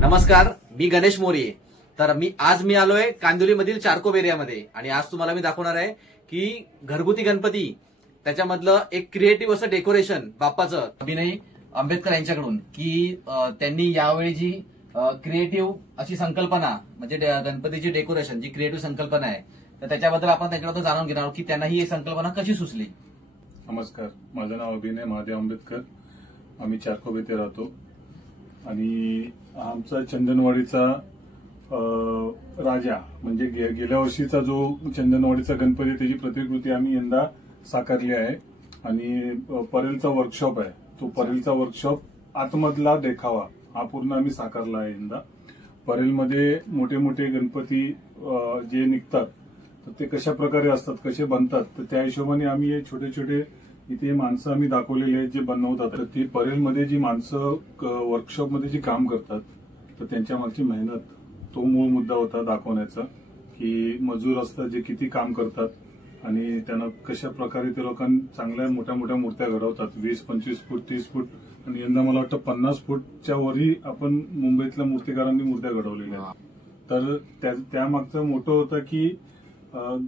नमस्कार, मी गणेश मोरे. तर आज मी आलोय कांदिवलीमधील चारकोप एरियामध्ये आणि आज तुम्हाला मी दाखवणार आहे की घरगुती गणपती त्याच्यामधलं एक क्रिएटिव्ह असं डेकोरेशन बाप्पाचं अभिनय आंबेडकर यांच्याकडून की त्यांनी यावेळी जी क्रिएटिव्ह अशी संकल्पना म्हणजे गणपतीची डेकोरेशन जी क्रिएटिव्ह संकल्पना आहे तर त्याच्याबद्दल आपण त्यांच्याकडून जाणून घेणार आहोत की त्यांना ही संकल्पना कशी सुचली. नमस्कार, माझं नाव अभिनय महादेव आंबेडकर. आम्ही चारकोप येथे राहतो आणि आमचा चंदनवाडीचा राजा म्हणजे गेल्या वर्षीचा जो चंदनवाडीचा गणपती त्याची प्रतिकृती आम्ही यंदा साकारली आहे आणि परेलचा वर्कशॉप आहे तो परेलचा वर्कशॉप आतमधला देखावा हा पूर्ण आम्ही साकारला आहे यंदा. परेलमध्ये मोठे मोठे गणपती जे निघतात तर ते कशा प्रकारे असतात कसे बनतात तर त्या हिशोबाने आम्ही हे छोटे छोटे इथे माणसं आम्ही दाखवलेले आहेत जे बनवतात. तर ती परेलमध्ये जी माणसं वर्कशॉपमध्ये जी काम करतात तर त्यांच्या मागची मेहनत तो मूळ मुद्दा होता दाखवण्याचा की मजूर असतात जे किती काम करतात आणि त्यांना कशा प्रकारे ते लोकांनी चांगल्या मोठ्या मोठ्या मूर्त्या घडवतात 20-25 फूट 30 फूट आणि यंदा मला वाटतं 50 फूटच्या वरही आपण मुंबईतल्या मूर्तिकारांनी मूर्त्या घडवलेल्या आहेत. तर त्यामागचं मोठं होतं की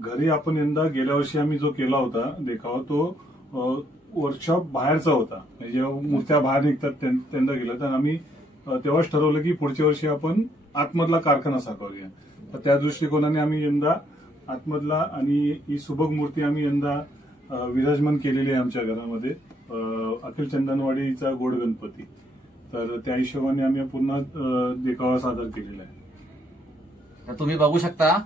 घरी आपण यंदा गेल्या वर्षी आम्ही जो केला होता देखावा तो वर्कशॉप बाहेरचा होता म्हणजे जेव्हा मूर्त्या बाहेर निघतात त्यांना गेलं तर आम्ही तेव्हाच ठरवलं की पुढच्या वर्षी आपण आतमधला कारखाना साकारूया. तर त्या दृष्टिकोनाने आम्ही यंदा आतमधला आणि ही सुबक मूर्ती आम्ही यंदा विराजमान केलेली आहे आमच्या घरामध्ये अखिल चंदनवाडीचा गोड गणपती. तर त्या हिशोबाने आम्ही पूर्ण देखावा सादर केलेला आहे. तर तुम्ही बघू शकता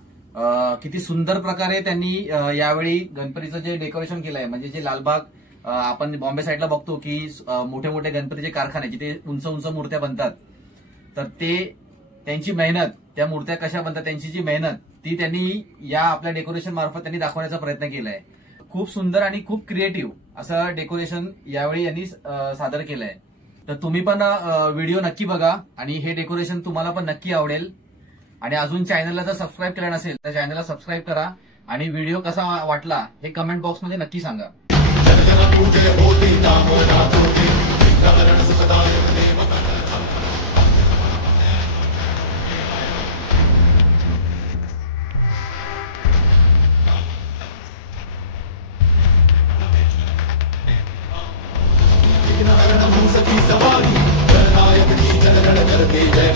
किती सुंदर प्रकारे त्यांनी यावेळी गणपतीचं जे डेकोरेशन केलं आहे. म्हणजे जे लालबाग आपण बॉम्बे साईडला बघतो की मोठे मोठे गणपतीचे कारखाने जिथे उंच उंच मूर्त्या बनतात तर ते त्यांची मेहनत त्या मूर्त्या कशा बनतात त्यांची जी मेहनत ती त्यांनी या आपल्या डेकोरेशन मार्फत त्यांनी दाखवण्याचा प्रयत्न केलाय. खूप सुंदर आणि खूप क्रिएटिव्ह असं डेकोरेशन यावेळी यांनी सादर केलंय. तर तुम्ही पण व्हिडिओ नक्की बघा आणि हे डेकोरेशन तुम्हाला पण नक्की आवडेल. आणि अजून चॅनलला जर सबस्क्राईब केलं नसेल तर चॅनलला सबस्क्राईब करा आणि व्हिडिओ कसा वाटला हे कमेंट बॉक्समध्ये नक्की सांगा.